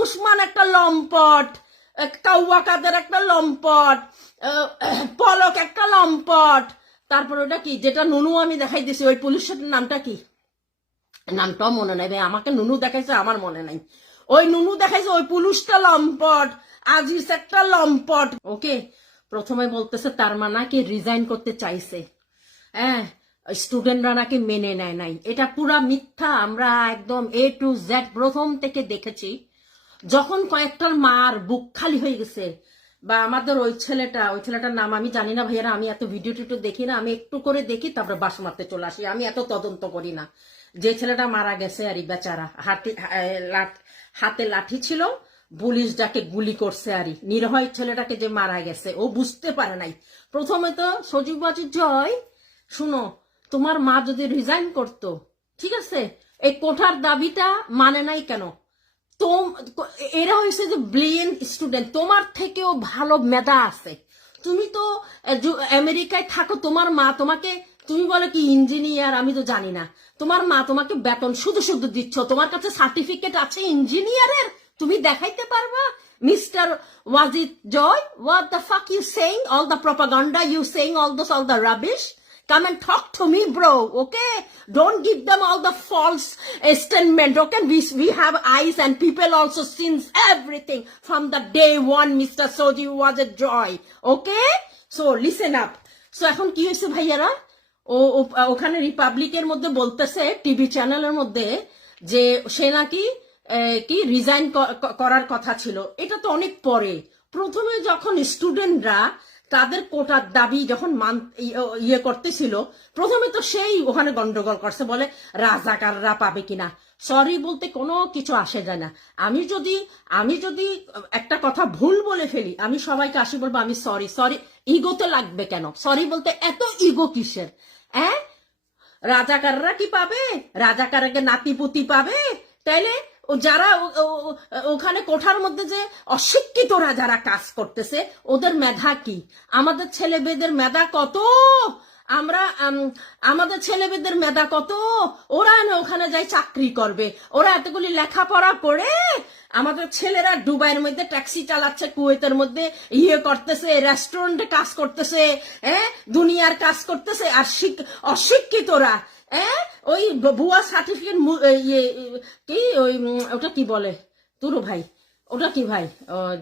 মুসমান একটা লম্পট কাউয়া কাদের একটা লম্পট পলক একটা লম্পট। তারপর ওটা কি? যেটা নুনু আমি দেখাই দিছি, ওই পুলিশের নামটা কি? নামটাও মনে নাই ভাই, আমাকে নুনু দেখাইছে, আমার মনে নাই। ওই নুনু দেখাইছে, ওই পুলিশটা লম্পট, আজিজ একটা লম্পট। ওকে, প্রথমে বলতেছে, তার মা নাকি রিজাইন করতে চাইছে। হ্যাঁ স্টুডেন্টরা নাকি মেনে নেয় নাই। এটা পুরা মিথ্যা, আমরা একদম এ টু জেড প্রথম থেকে দেখেছি। যখন কয়েকটার মার বুক খালি হয়ে গেছে, বা আমাদের ওই ছেলেটা, ওই ছেলেটার নাম আমি জানি না ভাইয়ারা, আমি এত ভিডিও টিডিও দেখি না, আমি একটু করে দেখি, তারপরে বাস মারতে চলে আসি। আমি এত তদন্ত করি না। যে ছেলেটা মারা গেছে, আর বেচারা, হাতে হাতে লাঠি ছিল, পুলিশ যাকে গুলি করছে আরই নির্ভয় ছেলেটাকে যে মারা গেছে, ও বুঝতে পারে নাই। প্রথমে তো সজীব বাজু জয়, শুনো, তোমার মা যদি রিজাইন করতো, ঠিক আছে, এই কোঠার দাবিটা মানে নাই কেন? তোম, এরা হয়েছে যে ব্রিলিয়েন্ট স্টুডেন্ট তোমার থেকেও ভালো মেধা আছে। তুমি তো আমেরিকায় থাকো, তোমার মা তোমাকে, তুমি বলে কি ইঞ্জিনিয়ার আমি তো জানি না। তোমার মা তোমাকে বেতন শুধু শুধু দিচ্ছ, তোমার কাছে সার্টিফিকেট আছে ইঞ্জিনিয়ারের তুমি দেখাইতে পারবা? Mister Wajid Joy what the fuck you saying all the propaganda you saying all those all the rubbish Come and talk to me, bro. Okay? Don't give them all the false uh, statement. Okay? We, we have eyes and people also since everything from the day one, Mr. Soji was a joy. Okay? So listen up. So এখন কি হয়েছে ভাইয়ারা ও ওখানে রিপাবলিকের মধ্যে বলতেছে TV চ্যানেলের মধ্যে যে সে নাকি কি রিজাইন করার কথা ছিল এটা তো অনেক পরে প্রথমে যখন স্টুডেন্টরা তাদের কোটার দাবি যখন মান ইয়ে করতেছিল, প্রথমে তো সেই ওখানে গন্ডগোল করছে, বলে রাজাকাররা পাবে কিনা। সরি বলতে কোনো কিছু আসে যায় না। আমি যদি আমি যদি একটা কথা ভুল বলে ফেলি, আমি সবাইকে আসি বলব, আমি সরি সরি ইগোতে লাগবে কেন? সরি বলতে এত ইগো কিসের? হ্যাঁ রাজাকাররা কি পাবে? রাজাকারকে নাতিপুতি পাবে? তাইলে যারা ওখানে কোঠার মধ্যে যে অশিক্ষিতরা যারা কাজ করতেছে, ওদের মেধা কি? আমাদের ছেলে মেয়েদের মেধা কত? আমরা আমাদের ছেলে মেয়েদের মেধা কত? ওরা না ওখানে যাই চাকরি করবে। ওরা এতগুলি লেখাপড়া করে আমাদের ছেলেরা দুবাইয়ের মধ্যে ট্যাক্সি চালাচ্ছে, কুয়েতের মধ্যে ইয়ে করতেছে রেস্টুরেন্টে কাজ করতেছে হ্যাঁ দুনিয়ার কাজ করতেছে, আর শিক- অশিক্ষিতরা হ্যাঁ ওই ভুয়া সার্টিফিকেট ইয়ে কি ওই ওটা কি বলে? দুরো ভাই, ওটা কি ভাই?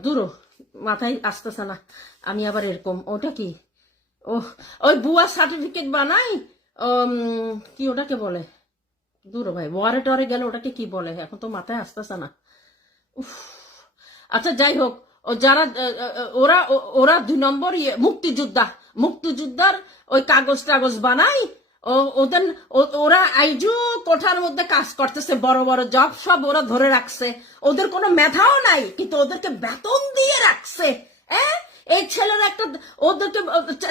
দুরো, মাথায় আসতেছে না, আমি আবার এরকম, ওটা কি? ওই বুয়া সার্টিফিকেট বানাই কি ওটাকে বলে? দূর ভাই ওয়ারে টরে গেলে ওটাকে কি বলে? এখন তো মাথায় আসতেছে না। উফ। আচ্ছা যাই হোক যারা ওরা ওরা দুই নম্বর ইয়ে মুক্তিযোদ্ধা, মুক্তিযোদ্ধার ওই কাগজ টাগজ বানাই ওদের ওরা আইজু কোঠার মধ্যে কাজ করতেছে, বড় বড় জব সব ওরা ধরে রাখছে। ওদের কোনো মেধাও নাই, কিন্তু ওদেরকে বেতন দিয়ে রাখছে হ্যাঁ? এই ছেলের একটা ওদেরকে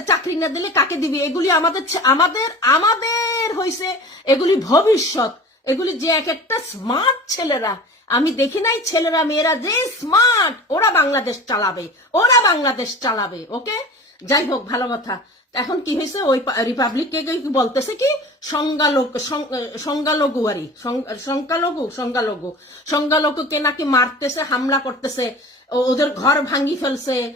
চাকরি না দিলে কাকে দিবি? এগুলি আমাদের আমাদের আমাদের হইছে। এগুলি ভবিষ্যৎ। এগুলি যে এক একটা স্মার্ট ছেলেরা। আমি দেখি নাই ছেলেরা, মেয়েরা যে স্মার্ট ওরা বাংলাদেশ চালাবে। ওরা বাংলাদেশ চালাবে ওকে যাই হোক, ভালো কথা। এখন কি হয়েছে? ওই রিপাবলিক কে বলতেছে কি? সংখ্যালঘু সং- সংখ্যালঘু আরই সং- সংখ্যালঘু সংখ্যালঘু সংখ্যালঘুকে নাকি মারতেছে, হামলা করতেছে। ওদের ঘর ভাঙি ফেলছে।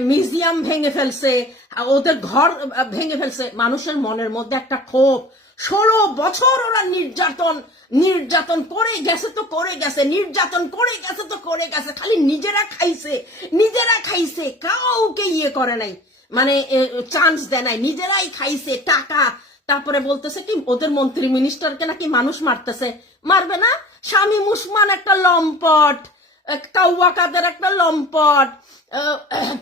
মিউজিয়াম ভেঙে ফেলছে। ওদের ঘর ভেঙে ফেলছে। মানুষের মনের মধ্যে একটা ক্ষোভ। ষোলো বছর ওরা নির্যাতন নির্যাতন করে গেছে তো করে গেছে। নির্যাতন করে গেছে তো করে গেছে। খালি নিজেরা খাইছে। নিজেরা খাইছে। কাউকে ইয়ে করে নাই। মানে চান্স দেয় নাই। নিজেরাই খাইছে, টাকা। তারপরে বলতেছে কি, ওদের মন্ত্রী মিনিস্টারকে নাকি মানুষ মারতেছে। মারবে না? স্বামী মুসমান একটা লম্পট কাউয়া কাদের একটা লম্পট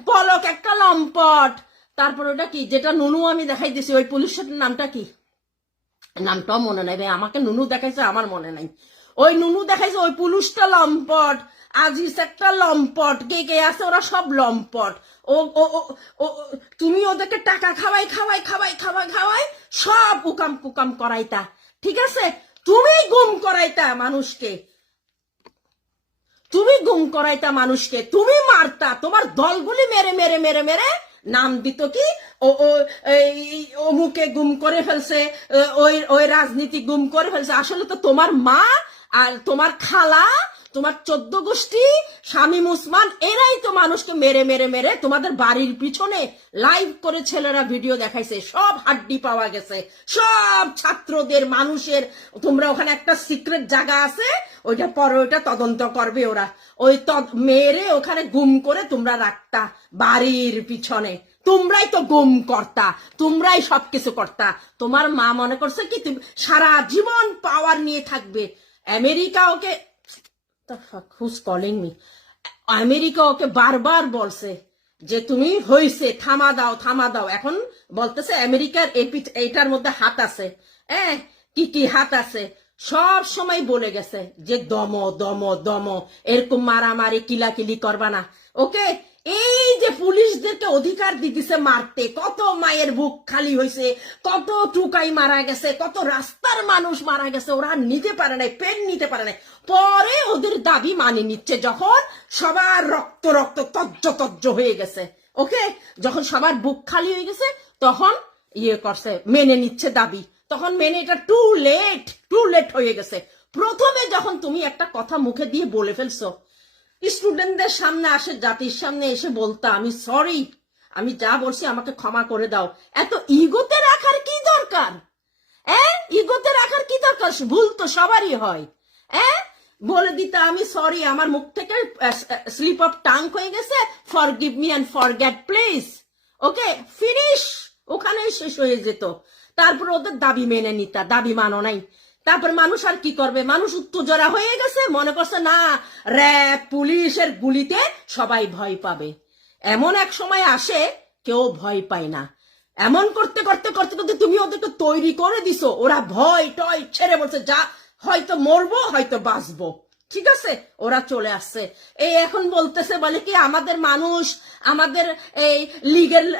পলক একটা লম্পট। তারপর ওটা কি, যেটা নুনু আমি দেখাই দিছি ওই পুলিশের নামটা কি? নামটাও মনে নাই ভাই, আমাকে নুনু দেখাইছে, আমার মনে নাই। ওই নুনু দেখাইছে, ওই পুলিশটা লম্পট। আজিজ একটা লম্পট। কে কে আছে? ওরা সব লম্পট। ও ও, ও- তুমি ওদেরকে টাকা খাওয়াই খাওয়াই খাওয়াই খাওয়াই খাওয়াই, সব উকাম কুকাম করাইতা। ঠিক আছে? তুমি গুম করাইতা মানুষকে। তুমি গুম করাইতা মানুষকে। তুমি মারতা। তোমার দলগুলি মেরে মেরে মেরে মেরে নাম দিত কি? ও অমুকে গুম করে ফেলছে, ওই ওই রাজনীতি গুম করে ফেলছে। আসলে তো তোমার মা আর তোমার খালা তোমার চোদ্দ গোষ্ঠী শামীম উসমান এরাই তো মানুষকে মেরে মেরে মেরে তোমাদের বাড়ির পিছনে লাইভ করে ছেলেরা ভিডিও দেখাইছে। সব হাড্ডি পাওয়া গেছে। সব ছাত্রদের, মানুষের, তোমরা ওখানে একটা সিক্রেট জায়গা আছে, ওইটা পরে ওইটা তদন্ত করবে ওরা। ওই মেরে ওখানে গুম করে তোমরা রাখতা বাড়ির পিছনে। তোমরাই তো গুম কর্তা, তোমরাই সবকিছু কর্তা। তোমার মা মনে করছে কি সারা জীবন পাওয়ার নিয়ে থাকবে। America okay who's calling me America okay বারবার বলছে যে তুমি হইছে, থামা দাও থামা দাও। এখন বলতেছে আমেরিকার এইটার মধ্যে হাত আছে। হ্যাঁ কি কি হাত আছে? সব সময় বলে গেছে যে দম দম দম, এরকম মারামারি, কিলাকিলি করবা না। ওকে এই যে পুলিশদেরকে অধিকার দিতেছে মারতে, কত মায়ের বুক খালি হয়েছে কত টুকাই মারা গেছে, কত রাস্তার মানুষ মারা গেছে, ওরা নিতে পারে নাই, পেন নিতে পারে নাই। পরে ওদের দাবি মানে নিচ্ছে যখন সবার রক্ত রক্ত তজ্জ তজ্জ হয়ে গেছে, ওকে? যখন সবার বুক খালি হয়ে গেছে, তখন ইয়ে করছে, মেনে নিচ্ছে দাবি। তখন মেনে এটা টু লেট টু লেট হয়ে গেছে। প্রথমে যখন তুমি একটা কথা মুখে দিয়ে বলে ফেলছো স্টুডেন্টদের সামনে আসে, জাতির সামনে এসে বলতা, আমি সরি আমি যা বলছি আমাকে ক্ষমা করে দাও। এত ইগোতে রাখার কি দরকার? ইগোতে রাখার কি দরকার? ভুল তো সবারই হয়। হ্যাঁ বলে দিতে, আমি সরি আমার মুখ থেকে স্লিপ অফ টাং হয়ে গেছে। Forgive me and forget please okay finish ওখানেই শেষ হয়ে যেত। তারপর ওদের দাবি মেনে নিতা, দাবি মানো নাই। তারপর মানুষ আর কি করবে? মানুষ উত্তেজনা হয়ে গেছে, মনে করছে, না, র্যাব, পুলিশের গুলিতে সবাই ভয় পাবে। এমন এক সময় আসে, কেউ ভয় পায় না। এমন করতে করতে করতে করতে তুমি ওদেরকে তৈরি করে দিছো। ওরা ভয়, টয়, ছেড়ে বলছে, যা, হয়তো মরবো, হয়তো বাঁচবো। ঠিক আছে ওরা চলে আসছে। এই এখন বলতেছে, বলে কি, আমাদের মানুষ, আমাদের এই লিগের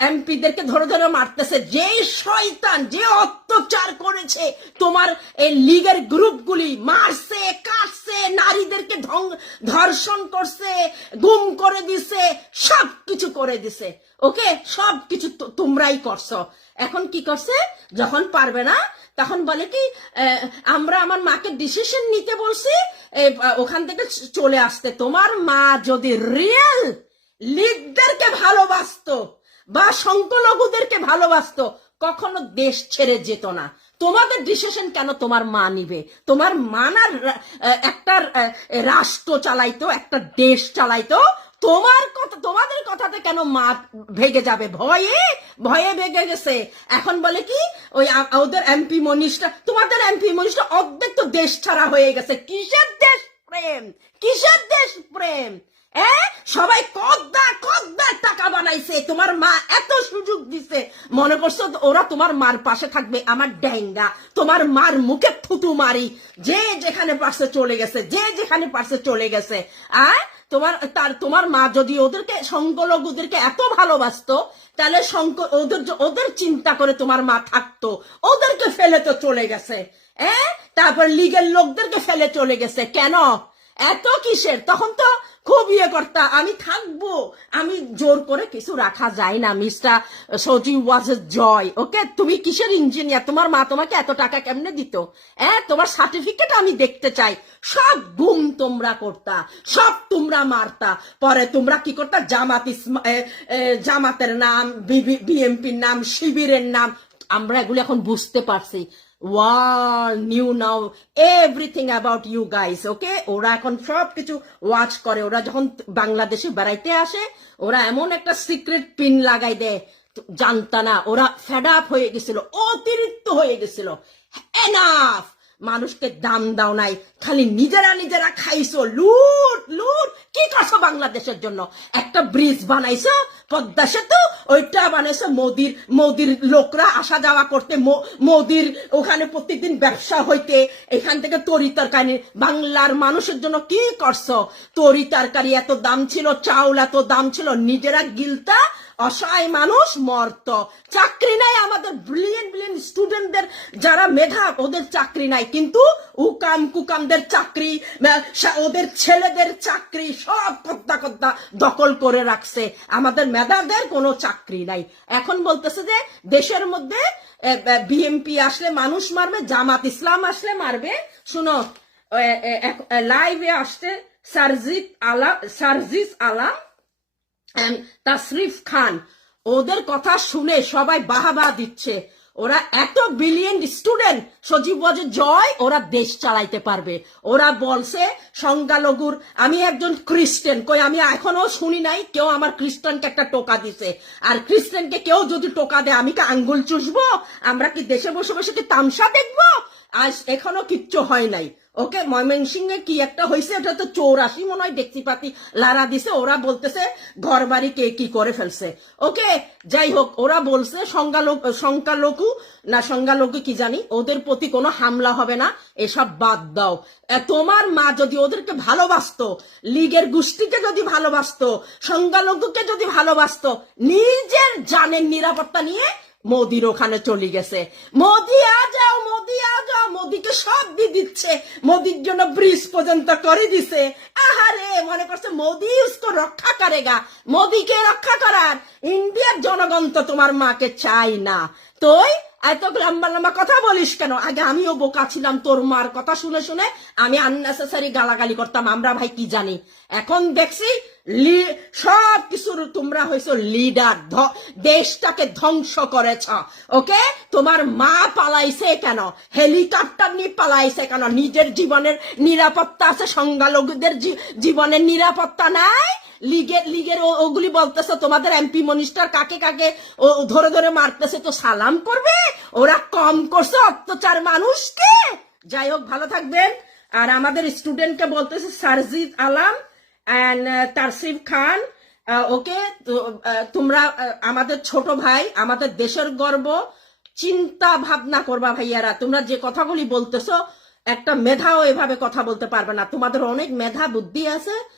এমপিদেরকে ধরে ধরে মারতেছে। যে শয়তান, যে অত্যাচার করেছে, তোমার এই লিগের গ্রুপগুলি মারছে, কাটছে, নারীদেরকে ধং- ধর্ষণ করছে, গুম করে দিছে সব কিছু করে দিছে। ওকে? সব কিছু তোমরাই করছ। এখন কি করছে? যখন পারবে না তখন বলে কি আমরা আমার মাকে ডিসিশন নিতে বলছি ওখান থেকে চলে আসতে। তোমার মা যদি রিয়েল লিগদেরকে ভালোবাসতো বা সংখ্যালঘুদেরকে ভালোবাসতো, কখনো দেশ ছেড়ে যেত না। তোমাদের ডিসিশন কেন তোমার মা নিবে? তোমার মানার একটা রাষ্ট্র চালাইতো, একটা দেশ চালাইতো তোমার কথা, তোমাদের কথাতে কেন মা ভেগে যাবে? ভয়ে ভয়ে ভেগে গেছে। এখন বলে কি, ওই ওদের এমপি মনীষটা, তোমাদের এমপি মনীষটা অর্ধেক তো দেশ ছাড়া হয়ে গেছে। কিসের দেশ প্রেম? কিসের দেশ প্রেম? সবাই কদ্দা কদ্দা টাকা বানাইছে। তোমার মা এত সুযোগ দিছে। মনে করছ ওরা তোমার মার পাশে থাকবে, আমার তোমার মার মুখে থুতু মারি। যে যেখানে চলে গেছে, যে যেখানে চলে গেছে। তোমার, তার, তোমার মা যদি ওদেরকে এত ভালোবাসতো, তাহলে ওদের ওদের চিন্তা করে তোমার মা থাকতো। ওদেরকে ফেলে তো চলে গেছে। হ্যাঁ তারপর লিগের লোকদেরকে ফেলে চলে গেছে। কেন? এত কিসের? তখন তো খুব ইয়ে করতা। আমি থাকব। আমি জোর করে কিছু রাখা যায় না, মিস্টার সজি ওয়াজ এ জয়। ওকে? তুমি কিসের ইঞ্জিনিয়ার? তোমার মা তোমাকে এত টাকা কেমনে দিত? হ্যাঁ তোমার সার্টিফিকেট আমি দেখতে চাই। সব গুম তোমরা করতা, সব তোমরা মারতা। পরে তোমরা কি করতা? জামাত জামাতের নাম বিএমপির নাম, শিবিরের নাম। আমরা এগুলো এখন বুঝতে পারছি। Well knew now everything about you guys okay ওরা এখন সব কিছু ওয়াচ করে। ওরা যখন বাংলাদেশে বেড়াইতে আসে, ওরা এমন একটা সিক্রেট পিন লাগাই দেয় জানতা না ওরা ফ্যাড আপ হয়ে গেছিল, অতিরিক্ত হয়ে গেছিল। এনাফ মানুষকে দাম দাও নাই, খালি নিজেরা নিজেরা খাইছো। লুট লুট। কি করছ বাংলাদেশের জন্য? একটা ব্রিজ বানাইছো, পদ্মা সেতু, ওইটা বানাইছো মোদির মোদির লোকরা আসা যাওয়া করতে মোদির ওখানে প্রত্যেকদিন ব্যবসা হইতে, এখান থেকে তরি তরকারি। বাংলার মানুষের জন্য কি করছ? তরি তরকারি এত দাম ছিল, চাউল এত দাম ছিল, নিজেরা গিলতা অসহায় মানুষ মর্ত। চাকরি নাই আমাদের ব্রিলিয়েন্ট ব্রিলিয়েন্ট স্টুডেন্টদের যারা মেধা, ওদের চাকরি নাই। কিন্তু উকাম কুকামদের চাকরি ওদের ছেলেদের চাকরি সব কদ্দা কদ্দা দখল করে রাখছে। আমাদের মেধাদের কোনো চাকরি নাই। এখন বলতেছে যে, দেশের মধ্যে বিএমপি আসলে মানুষ মারবে, জামাত ইসলাম আসলে মারবে। শুনো লাইভে আসছে সারজিৎ আলা, সারজিস আলাম। তাসরিফ খান ওদের কথা শুনে সবাই বাহাবা দিচ্ছে। ওরা এত বিলিয়ন স্টুডেন্ট সজীব বজে জয় ওরা দেশ চালাইতে পারবে। ওরা বলছে, সংখ্যালঘুর, আমি একজন খ্রিস্টান, কই আমি এখনও শুনি নাই, কেউ আমার খ্রিস্টানকে একটা টোকা দিছে। আর খ্রিস্টানকে কেউ যদি টোকা দেয়, আমি কি আঙ্গুল চুষবো? আমরা কি দেশে বসে বসে কি তামসা দেখব? আজ এখনও কিচ্ছু হয় নাই। ওকে, ময়মনসিংহে কি একটা হয়েছে এটা তো চৌরাশি মনে হয় দেখছি পাতি লারা দিছে, ওরা বলতেছে ঘর বাড়ি কে কি করে ফেলছে। ওকে, যাই হোক, ওরা বলছে সংখ্যালঘু না সংখ্যালঘু কি জানি, ওদের প্রতি কোনো হামলা হবে না, এসব বাদ দাও। তোমার মা যদি ওদেরকে ভালোবাসতো, লীগের গোষ্ঠীকে যদি ভালোবাসতো, সংখ্যালঘুকে যদি ভালোবাসতো, নিজের জানের নিরাপত্তা নিয়ে মোদির ওখানে চলে গেছে। মোদি আ যাও মোদি আ যাও মোদিকে সব দিয়ে দিচ্ছে। মোদির জন্য ব্রিজ পর্যন্ত করে দিছে। আহারে, মনে করছে মোদি উসকো রক্ষা মোদিকে রক্ষা করার ইন্ডিয়ার জনগণ তো তোমার মাকে চাই না। তুই এত লম্বা লম্বা কথা বলিস কেন? আগে আমিও বোকা ছিলাম, তোর মার কথা শুনে শুনে আমি আননেসেসারি গালাগালি করতাম। আমরা ভাই কি জানি? এখন দেখছি সব কিছুর তোমরা হয়েছো লিডার দেশটাকে ধ্বংস করেছ, ওকে? তোমার মা পালাইছে কেন? হেলিকপ্টার নিয়ে পালাইছে কেন? নিজের জীবনের নিরাপত্তা আছে, সংখ্যালঘুদের জীবনের নিরাপত্তা নাই? লিগের লিগের ওগুলি বলতেছে, তোমাদের এমপি মিনিস্টার কাকে কাকে, ও, ধরে ধরে মারতেছে, তো সালাম করবে? ওরা কম করছে, অত্যাচার মানুষকে? যাই হোক, ভালো থাকবেন। আর আমাদের স্টুডেন্টকে বলতেছে, সারজিদ আলাম অ্যান্ড তারসিফ খান ওকে তোমরা আহ, আমাদের ছোট ভাই আমাদের দেশের গর্ব চিন্তা ভাবনা করবা ভাইয়ারা তোমরা যে কথাগুলি বলতেছো একটা মেধাও এভাবে কথা বলতে পারবে না। তোমাদের অনেক মেধা বুদ্ধি আছে